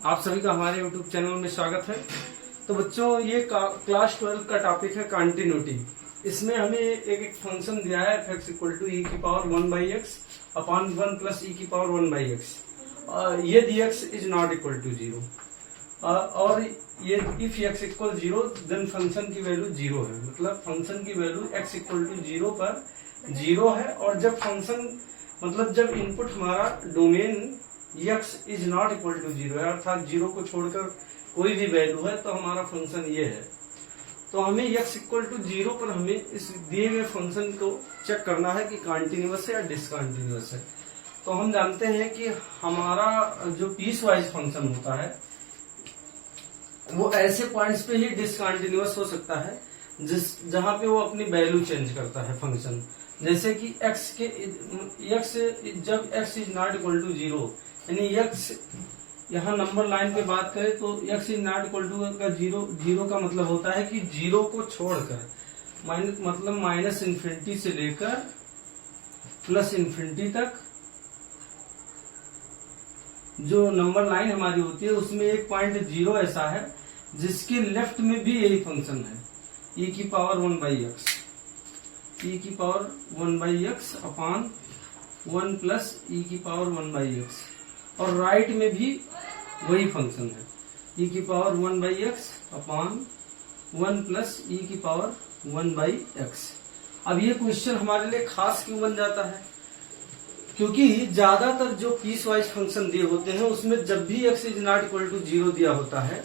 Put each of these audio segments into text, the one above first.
आप सभी का हमारे YouTube चैनल में स्वागत है। तो बच्चों, ये क्लास 12 का टॉपिक है कंटिन्यूटी। इसमें हमें एक फंक्शन दिया है f इक्वल टू ई की पावर 1/x अपॉन 1 प्लस ई की पावर 1/x। ये dx is not equal to 0 और ये if x equal 0 then function की वैल्यू 0 है। मतलब फंक्शन की वैल्यू x इक्वल टू 0 पर 0 है। और जब फंक्शन मतलब जब इनपुट हमारा domain x is not equal to 0 है, अर्थात 0 को छोड़कर कोई भी वैल्यू है, तो हमारा फंक्शन ये है। तो हमें x इक्वल टू 0 पर हमें इस दिए गए फंक्शन को चेक करना है कि कॉन्टिन्यूअस है या डिसकॉन्टिन्यूअस है। तो हम जानते हैं कि हमारा जो पीस वाइज फंक्शन होता है वो ऐसे पॉइंट्स पे ही डिसकॉन्टिन्यूअस हो सकता है जहां पे वो अपनी वैल्यू चेंज करता है फंक्शन। जैसे कि x जब x is not equal to 0 यानी x यहाँ नंबर लाइन पे बात करें तो x is not equal to का 0 का मतलब होता है कि 0 को छोड़कर मतलब माइनस इन्फिनिटी से लेकर प्लस इन्फिनिटी तक जो नंबर लाइन हमारी होती है उसमें एक पॉइंट 0 ऐसा है जिसके लेफ्ट में भी यही फंक्शन है e की पावर 1/x, e की power 1/x upon 1 plus e की पावर 1/x, और राइट में भी वही फंक्शन है e की power 1/x upon 1 plus e की पावर 1/x। अब ये क्वेश्चन हमारे लिए खास क्यों बन जाता है? क्योंकि ज्यादातर जो पीस वाइज फंक्शन दिए होते हैं उसमें जब भी x is not equal to 0 दिया होता है,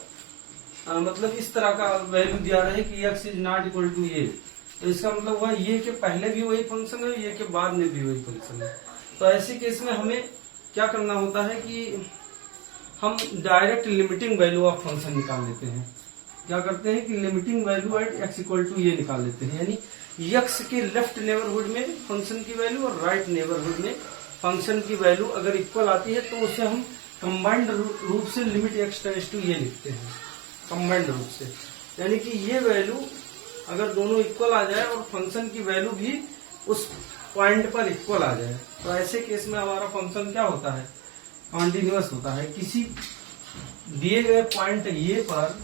मतलब इस तरह का वैल्यू दिया रहे कि x is not equal to ये, तो इसका मतलब हुआ ये के पहले भी वही फंक्शन है, ये के बाद में भी वही फंक्शन है। तो ऐसे केस में हमें क्या करना होता है कि हम direct limiting value of function निकाल लेते हैं। क्या करते हैं कि limiting value at x equal to ये निकाल लेते हैं, यानी x के लेफ्ट नेबरहुड में फंक्शन की वैल्यू और राइट नेबरहुड में फंक्शन की वैल्यू अगर इक्वल आती है तो उसे हम कंबाइंड रूप से लिमिट x टेंड्स टू ये लिखते हैं, कंबाइंड रूप से। यानी कि ये वैल्यू अगर दोनों इक्वल आ जाए और फंक्शन की वैल्यू भी उस पॉइंट पर इक्वल आ जाए, तो ऐसे केस में हमारा फंक्शन क्या होता है? कॉन्टिन्यूअस होता है। किसी दिए गए पॉइंट ये पर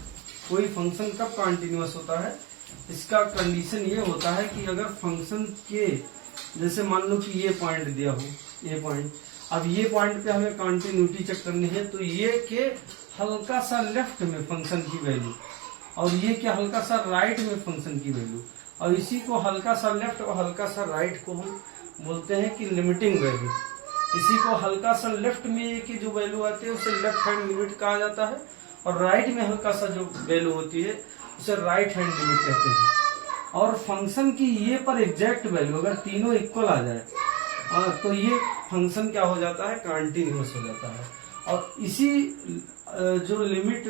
कोई फंक्शन कब कॉन्टिन्यूअस होता है? इसका कंडीशन ये होता है कि अगर फंक्शन के जैसे मान लो कि ये पॉइंट दिया हो, ये पॉइंट, अब ये पॉइंट पे हमें कॉन्टिन्यूटी चेक करनी है, तो ये के हल्का सा लेफ्ट में फंक्शन की वैल्यू और ये के हल्का सा राइट में फंक्शन की वैल्यू, और इसी को हल्का सा लेफ्ट और हल्का सा राइट को हम बोलते हैं कि लिमिटिंग वैल्यू। इसी को हल्का सा लेफ्ट में ये की जो वैल्यू आती है उसे लेफ्ट हैंड लिमिट कहा जाता है, और राइट में हल्का सा जो वैल्यू होती है उसे राइट हैंड लिमिट कहते हैं। और फंक्शन की ये पर एग्जैक्ट वैल्यू अगर तीनों इक्वल आ जाए तो ये फंक्शन क्या हो जाता है? कॉन्टिन्यूअस हो जाता है। और इसी जो लिमिट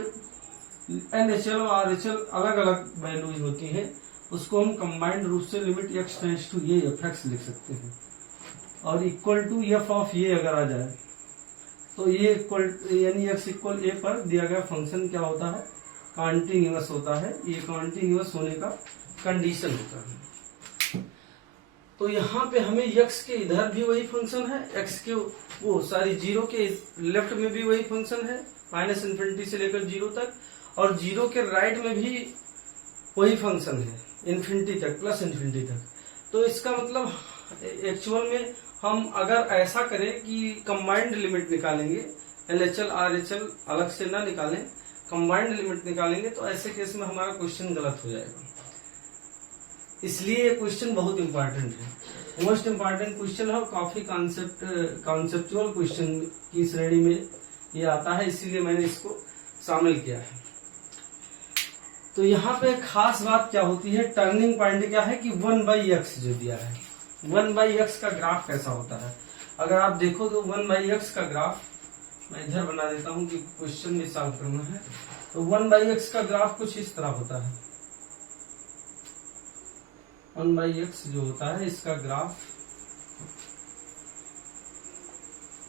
LHL और RHL अलग अलग वैल्यूज होती हैं उसको हम कंबाइंड रूप से लिमिट x टेंड्स टू ये fx लिख सकते हैं, और इक्वल टू f ऑफ ये अगर आ जाए तो ये इक्वल यानी x इक्वल a पर दिया गया फंक्शन क्या होता है? कॉन्टिन्यूअस होता है। ये कॉन्टिन्यूअस होने का कंडीशन होता है। तो यहाँ पे हमें x के इधर भी वही फंक्शन है, x के वो सारी 0 के लेफ्ट में भी वही फंक्शन है माइनस इन्फिनिटी से लेकर 0 तक, और 0 के राइट में भी वही फंक्शन है इन्फिनिटी तक, प्लस इन्फिनिटी तक। तो इसका मतलब एक्चुअल में हम अगर ऐसा करें कि कंबाइंड लिमिट निकालेंगे, LHL RHL अलग से ना निकालें, कंबाइंड लिमिट निकालेंगे, तो ऐसे केस में हमारा क्वेश्चन गलत हो जाएगा। इसलिए ये क्वेश्चन बहुत इंपॉर्टेंट है, मोस्ट इंपॉर्टेंट क्वेश्चन है और काफी कॉन्सेप्चुअल क्वेश्चन की श्रेणी में ये आता है, इसीलिए मैंने इसको शामिल किया है। तो यहाँ पे खास बात क्या होती है? टर्निंग पॉइंट क्या है कि 1/x जो दिया है, 1/x का ग्राफ कैसा होता है? अगर आप देखो तो 1/x का ग्राफ मैं इधर बना देता हूं कि क्वेश्चन भी सॉल्व करना है। तो 1/x का ग्राफ कुछ इस तरह होता है। 1/x जो होता है इसका ग्राफ,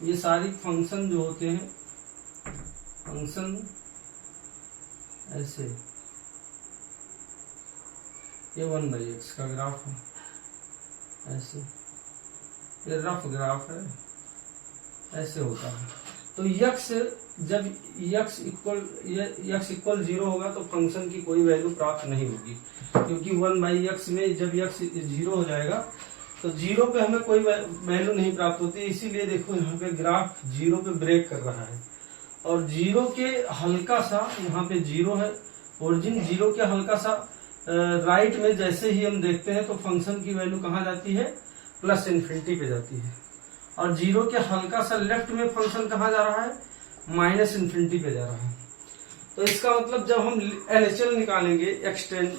ये सारी फंक्शन जो होते हैं, फंक्शन ऐसे, ये 1/x का ग्राफ है ऐसे, ये रफ ग्राफ है, ऐसे होता है। तो x जब x इक्वल 0 होगा तो फंक्शन की कोई वैल्यू प्राप्त नहीं होगी, क्योंकि 1/x में जब x 0 हो जाएगा तो 0 पे हमें कोई वैल्यू नहीं प्राप्त होती। इसीलिए देखो यहाँ पे ग्राफ 0 पे ब्रेक कर रहा है, और 0 के हल्का सा यहाँ पे 0 है, ओरिजिन 0 के हल्का सा राइट में जैसे ही हम देखते हैं तो फंक्शन की वैल्यू कहाँ जाती है, प्लस इन्फिनिटी पे जाती है। और 0 के हल्का सा लेफ्ट में फंक्शन कहाँ जा रहा है, माइनस इन्फिनिटी पे जा रहा है। तो इसका मतलब जब हम LHL निकालेंगे, एक्सटेंड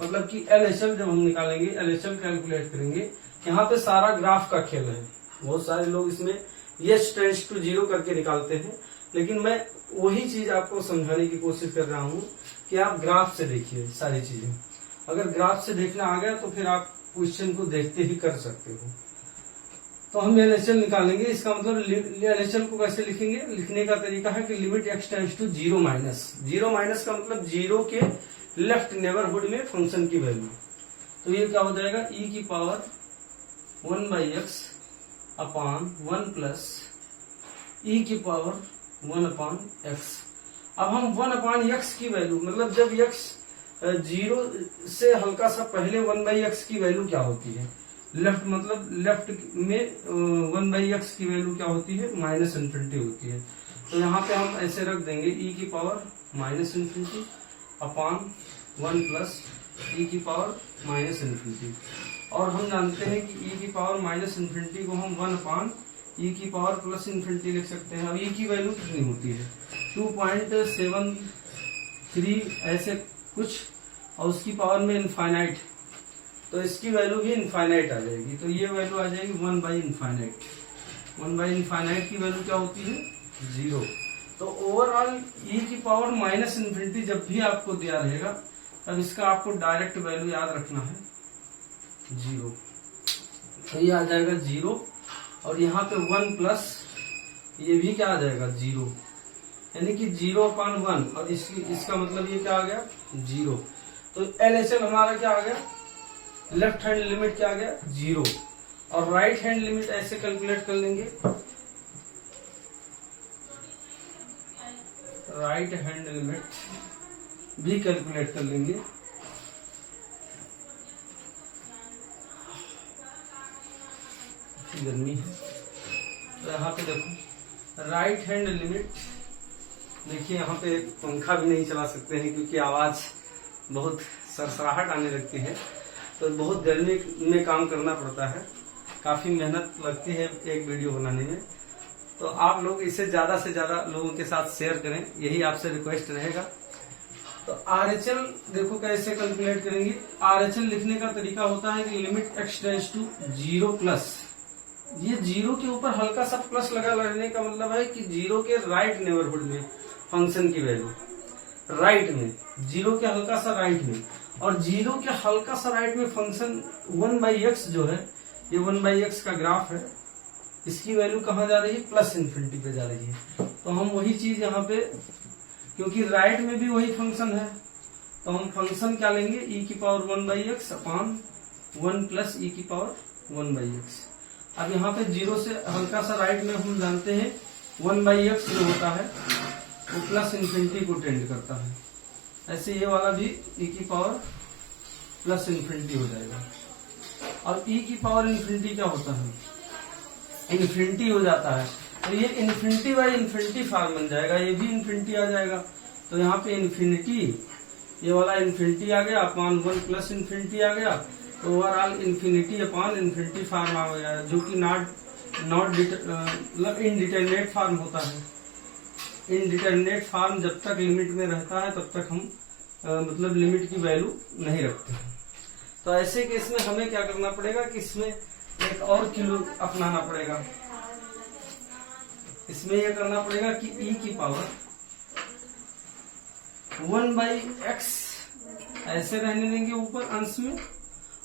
मतलब कि LHL जब हम निकालेंगे, LHL कैलकुलेट करेंगे, यहाँ पे सारा ग्राफ का खेल है। बहुत सारे लोग इसमें h टेंड्स टू 0 करके निकालते हैं, लेकिन मैं वही चीज आपको समझाने की कोशिश कर रहा हूँ कि आप ग्राफ से देखिए सारी चीजें। अगर ग्राफ से देखना आ गया तो फिर आप क्वेश्चन को देखते ही कर सकते हो। तो हम LHL निकालेंगे। इसका मतलब LHL को कैसे लिखेंगे, लिखने का तरीका है कि limit x tends to 0 minus का मतलब 0 के लेफ्ट नेबरहुड में फंक्शन की वैल्यू। तो ये क्या हो जाएगा, e की power 1/x upon 1 plus e की पावर 1/x। अब हम 1/x की वैल्यू मतलब जब x 0 से हल्का सा पहले 1/x की वैल्यू क्या होती है, लेफ्ट मतलब लेफ्ट में 1/x की वैल्यू क्या होती है, माइनस इन्फिनिटी होती है। तो यहाँ पे हम ऐसे रख देंगे e की power minus infinity upon 1 plus e की पावर माइनस इन्फिनिटी। और हम जानते हैं कि e की पावर माइनस इन्फिनिटी को हम 1 e की पावर प्लस इन्फिनिटी लिख सकते हैं। अब e की वैल्यू कितनी होती है, 2.73 ऐसे कुछ, और उसकी पावर में इनफाइनाइट, तो इसकी वैल्यू भी इनफाइनाइट आ जाएगी। तो ये वैल्यू आ जाएगी 1/इनफाइनाइट। 1/इनफाइनाइट की वैल्यू क्या होती है, 0। तो ओवरऑल e की पावर माइनस इन्फिनिटी जब भी आपको दिया रहेगा तब इसका आपको डायरेक्ट वैल्यू याद रखना है 0। तो ये आ जाएगा 0, और यहाँ पे 1 प्लस ये भी क्या आ जाएगा 0, यानी कि 0/1, और इसका मतलब ये क्या आ गया 0। तो LHL हमारा क्या आ गया, लेफ्ट हैंड लिमिट क्या आ गया 0, और राइट हैंड लिमिट ऐसे कैलकुलेट कर लेंगे, राइट हैंड लिमिट भी कैलकुलेट कर लेंगे। गर्मी है तो यहाँ पे देखो राइट हैंड लिमिट, देखिए यहाँ पे पंखा भी नहीं चला सकते हैं क्योंकि आवाज बहुत सरसराहट आने लगती है, तो बहुत गर्मी में काम करना पड़ता है, काफी मेहनत लगती है एक वीडियो बनाने में। तो आप लोग इसे ज्यादा से ज्यादा लोगों के साथ शेयर करें, यही आपसे रिक्वेस्ट रहेगा। तो RHL देखो कैसे कैलकुलेट करेंगे। RHL लिखने का तरीका होता है कि limit x tends to 0 plus, ये 0 के ऊपर हल्का सा प्लस लगा रहने का मतलब है कि 0 के राइट नेबरहुड में फंक्शन की वैल्यू, राइट में 0 के हल्का सा राइट में, और 0 के हल्का सा राइट में फंक्शन 1/x जो है, ये 1/x का ग्राफ है, इसकी वैल्यू कहाँ जा रही है, प्लस इन्फिनिटी पे जा रही है। तो हम वही चीज यहाँ पे, क्योंकि राइट में भी वही फंक्शन है, तो हम फंक्शन क्या लेंगे, e की power 1/x upon 1 plus e की पावर 1/x। अब यहाँ पे 0 से हल्का सा राइट में हम जानते हैं 1/x जो होता है वो प्लस इन्फिनिटी को टेंड करता है, ऐसे ये वाला भी e की पावर प्लस इन्फिनिटी हो जाएगा। और e की पावर इन्फिनिटी क्या होता है, इन्फिनिटी हो जाता है, तो ये इन्फिनिटी बाई इन्फिनिटी फॉर्म बन जाएगा, ये भी इन्फिनिटी आ जाएगा। तो यहाँ पे इन्फिनिटी, ये वाला इन्फिनिटी आ गया अपॉन 1 प्लस इन्फिनिटी आ गया, तो overall infinity upon infinity form आ गया, जो कि नॉट इनडिटरमिनेट फॉर्म होता है। इनडिटरमिनेट फॉर्म जब तक लिमिट में रहता है तब तक हम मतलब लिमिट की वैल्यू नहीं रखते हैं। तो ऐसे केस में हमें क्या करना पड़ेगा कि इसमें एक और किलो अपनाना पड़ेगा, इसमें यह करना पड़ेगा कि e की पावर 1/x ऐसे रहने देंगे ऊपर अंश में,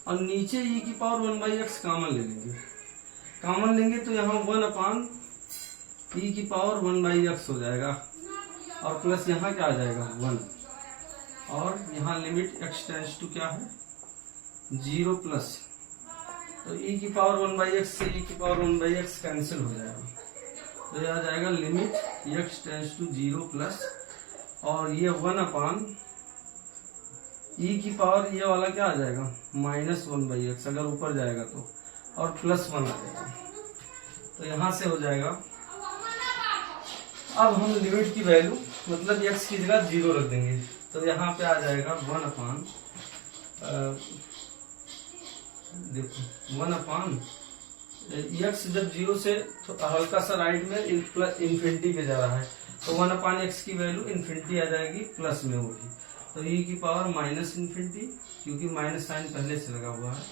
और नीचे e की पावर 1/x कॉमन ले लेंगे। कॉमन लेंगे तो यहाँ 1/e की पावर 1/x हो जाएगा, और प्लस यहाँ क्या आ जाएगा 1, और यहाँ लिमिट x टेंड्स टू क्या है 0 प्लस, तो e की पावर 1/x से e की पावर 1/x कैंसिल हो जाएगा, तो यह आ जाएगा limit x tends to 0 plus, और ये 1 e की पावर ये वाला क्या आ जाएगा -1/x अगर ऊपर जाएगा तो, और +1 आ जाएगा। तो यहां से हो जाएगा। अब हम लिमिट की वैल्यू मतलब x की जगह 0 रख देंगे, तो यहाँ पे आ जाएगा 1 x जब 0 से तो हल्का सा राइट में इन्फिनिटी पे जा रहा है, तो 1/x की वैल्यू इन्फिनिटी आ जाएगी, प्लस में होगी। तो e की पावर -इन्फिनिटी, क्योंकि माइनस साइन पहले से लगा हुआ है,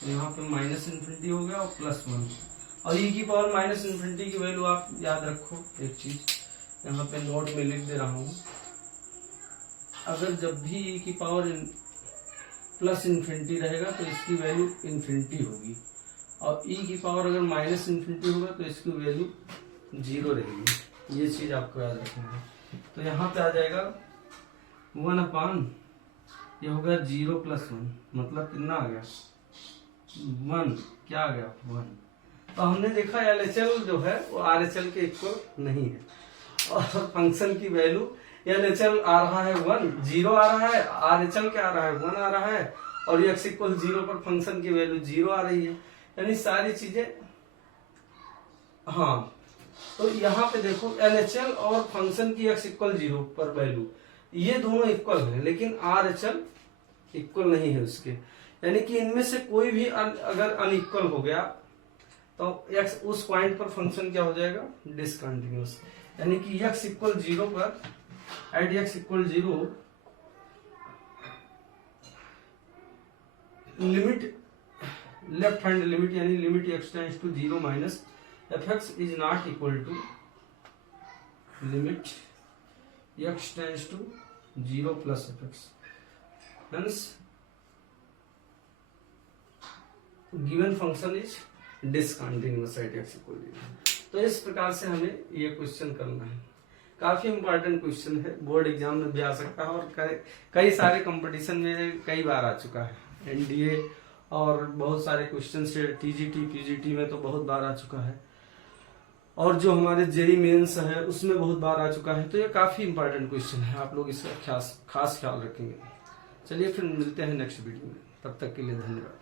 तो यहाँ पे -इन्फिनिटी हो गया और +1। और e की पावर -इन्फिनिटी की वैल्यू आप याद रखो, एक चीज यहाँ पे नोट में लिख दे रहा हूँ, अगर जब भी e की पावर +इन्फिनिटी रहेगा तो इसकी वैल्यू इन्फिनिटी होगी, और e की पावर अगर -इन्फिनिटी होगा तो इसकी वैल्यू 0 रहेगी। ये चीज आपको याद रखना है। तो यहाँ पे आ जाएगा 1 ये हो गया 0 + 1, मतलब कितना आ गया 1, क्या आ गया 1। तो हमने देखा LHL जो है वो RHL के इक्वल नहीं है, और फंक्शन की वैल्यू LHL आ रहा है 1, 0 आ रहा है, RHL क्या आ रहा है 1 आ रहा है, और x = 0 पर फंक्शन की वैल्यू 0 आ रही है, यानी सारी चीजें। हाँ, तो यहाँ पे देखो LHL और फंक्शन की x = 0 पर वैल्यू ये दोनों इक्वल है, लेकिन RHL इक्वल नहीं है उसके, यानी कि इनमें से कोई भी अगर अनइक्वल हो गया तो x उस पॉइंट पर फंक्शन क्या हो जाएगा डिसकंटिन्यूअस, यानी कि x = 0 पर at x = 0 limit left hand limit, यानी limit x tends to 0 minus fx is not equal to limit x tends to 0 plus fx, hence given function is discontinuous at x = 0। तो इस प्रकार से हमें ये क्वेश्चन करना है। काफी इंपॉर्टेंट क्वेश्चन है, बोर्ड एग्जाम में भी आ सकता है, और कई सारे कंपटीशन में कई बार आ चुका है, NDA और बहुत सारे क्वेश्चन से TGT PGT में तो बहुत बार आ चुका है, और जो हमारे JEE मेंस है उसमें बहुत बार आ चुका है। तो ये काफी इंपॉर्टेंट क्वेश्चन है, आप लोग इसका खास ख्याल रखेंगे। चलिए फिर मिलते हैं नेक्स्ट वीडियो में, तब तक के लिए धन्यवाद।